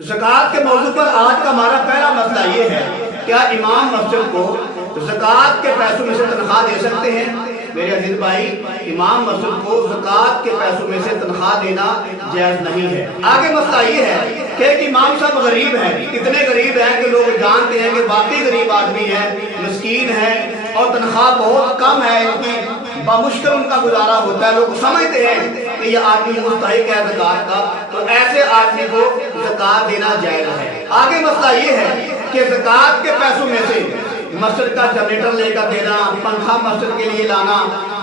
ज़कात के मौजू पर आज का हमारा पहला मसला ये है, क्या इमाम मस्जिद को ज़कात के पैसों में से तनख्वाह दे सकते हैं? मेरे अजीज भाई, इमाम मस्जिद को ज़कात के पैसों में से तनख्वाह देना जायज़ नहीं है। आगे मसला ये है कि एक इमाम साहब गरीब हैं, इतने गरीब हैं कि लोग जानते हैं कि बाकी गरीब आदमी है, मिस्कीन है और तनख्वाह बहुत कम है, इनकी बामुश्किल उनका गुजारा होता है। लोग समझते हैं कि यह आदमी मुस्तहिक है ज़कात का, तो ऐसे आदमी को ज़कात देना जायज़ है। आगे मसला ये है कि ज़कात के पैसों में से मस्जिद का जनरेटर लेकर देना, पंखा मस्जिद के लिए लाना,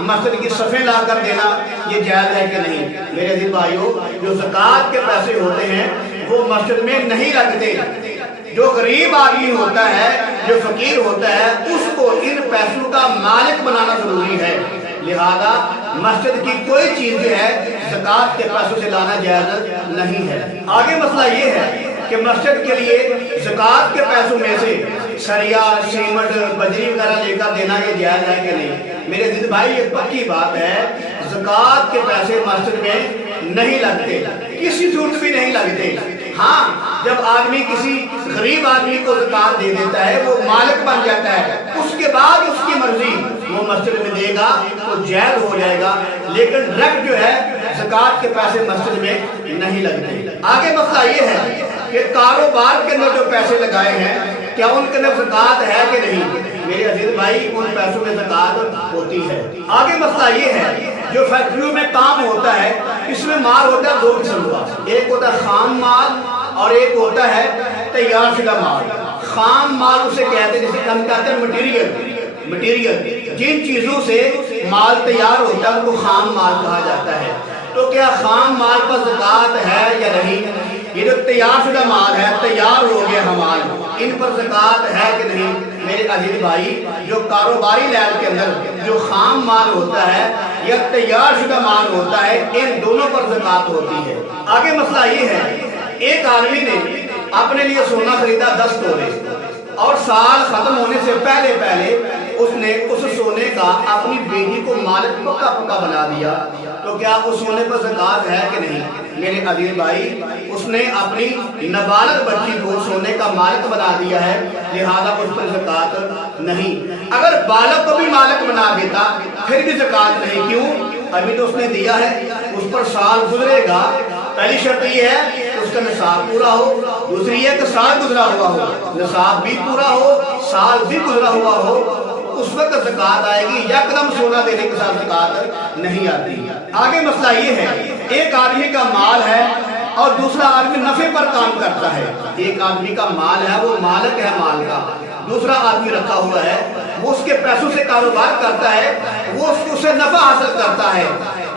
मस्जिद की सफ़ें ला कर देना, ये जायज़ है कि नहीं? मेरे अजीज भाइयों, जो ज़कात के पैसे होते हैं वो मस्जिद में नहीं लगते। जो गरीब आदमी होता है, जो फकीर होता है, उसको इन पैसों का मालिक बनाना जरूरी है। लिहाजा मस्जिद की कोई चीज जो है ज़कात के पैसों से लाना जायज़ नहीं है। आगे मसला ये है कि मस्जिद के लिए ज़कात के पैसों में से सरिया, सीमेंट, बजरी वगैरह लेकर देना ये जायज़ है कि नहीं? मेरे अजीज भाई, ये पक्की बात है, ज़कात के पैसे मस्जिद में नहीं लगते, किसी सूरत भी नहीं लगते। हाँ, जब आदमी किसी गरीब आदमी को ज़कात दे देता है, वो मालिक बन जाता है, उसके बाद उसकी मर्जी वो मस्जिद में देगा तो जायज़ हो जाएगा, लेकिन डायरेक्ट जो है ज़कात के पैसे मस्जिद में नहीं लगते। आगे मसला ये है कि कारोबार के अंदर जो पैसे लगाए हैं, क्या उनके अंदर ज़कात है कि नहीं? मेरे अजीज भाई, उन पैसों में ज़कात होती है। आगे मसला ये है, जो फैक्ट्रियों में काम होता है, इसमें माल होता है दो किस्म का, एक होता है खाम माल और एक होता है तैयार शुदा माल। खाम माल उसे कहते हैं, जैसे हम कहते हैं मटीरियल, जिन चीजों से माल तैयार होता है उनको खाम माल कहा जाता है। तो क्या खाम माल पर ज़कात है या नहीं? ये जो तैयार शुदा माल है, तैयार हो गया माल, इन पर ज़कात है कि नहीं? मेरे अजीज भाई, जो कारोबारी लैब के अंदर जो खाम माल होता है या तैयार शुदा माल होता है, इन दोनों पर ज़कात होती है। आगे मसला ये है, एक आदमी ने अपने लिए सोना खरीदा 10 तोले और साल खत्म होने से पहले उसने उस सोने का अपनी बेटी को मालिक पक्का बना दिया, तो क्या उस सोने पर ज़कात है कि नहीं? मेरे अजीज भाई, उसने अपनी नाबालिग बच्ची को सोने का मालिक बना दिया है, लिहाजा उस पर ज़कात नहीं। अगर बालक को भी मालिक बना देता फिर भी ज़कात नहीं। क्यों? अभी तो उसने दिया है, उस पर साल गुजरेगा। पहली शर्त ये है कि उसका निसाब पूरा हो, दूसरी है कि साल गुजरा हुआ हो, निसाब भी पूरा हो, साल भी गुजरा हुआ हो, उस वक्त ज़कात आएगी। यकदम सोना देने के साथ ज़कात नहीं आती। आगे मसला ये है, एक आदमी का माल है और दूसरा आदमी नफे पर काम करता है। एक आदमी का माल है, वो मालिक है माल का, दूसरा आदमी रखा हुआ है, वो उसके पैसों से कारोबार करता है, वो उससे नफा हासिल करता है।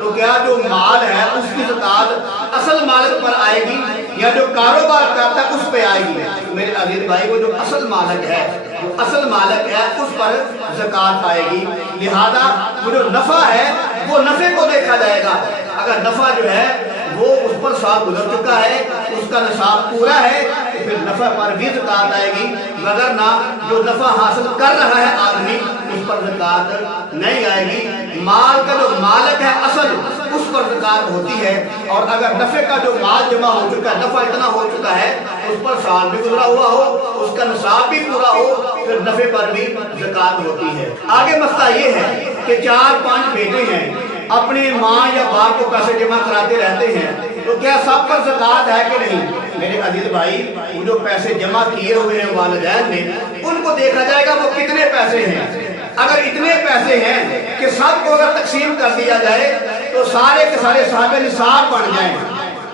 तो क्या जो माल है उसकी ज़कात असल मालिक पर आएगी या जो कारोबार करता है उस पे आएगी? मेरे अजीज भाई, वो जो असल मालिक है, जो असल मालिक है, उस पर ज़कात आएगी। लिहाजा वो जो नफा है वो नफे को देखा जाएगा। अगर नफा जो है वो उस पर साल गुजर चुका है, उसका निसाब पूरा है, तो फिर नफा पर भी ज़कात आएगी, मगर ना जो नफा हासिल कर रहा है आदमी, उस पर ज़कात नहीं आएगी। माल का जो मालिक है असल, उस पर ज़कात होती है। और अगर नफे का जो माल जमा हो चुका है, नफा इतना हो चुका है, उस पर साल भी गुजरा हुआ हो, उसका निसाब भी पूरा हो, फिर नफे पर भी ज़कात होती है। आगे मसला ये है कि 4-5 बेटे हैं, अपने माँ या बाप को पैसे जमा कराते रहते हैं, तो क्या सब पर ज़कात है कि नहीं? मेरे अजीज भाई, वो जो पैसे जमा किए हुए हैं वालिदैन ने, उनको देखा जाएगा वो कितने पैसे हैं। अगर इतने पैसे हैं कि सबको अगर तकसीम कर दिया जाए तो सारे के सारे साहब निसाब बन जाएं,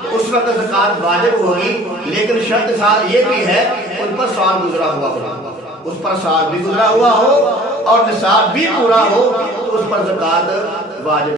तो उस वक्त ज़कात वाजिब होगी। लेकिन शर्त साल ये भी है, उन पर साल गुजरा हुआ हो, उस पर साल भी गुजरा हुआ हो और निसाब भी पूरा हो, तो उस पर ज़कात वाजिब।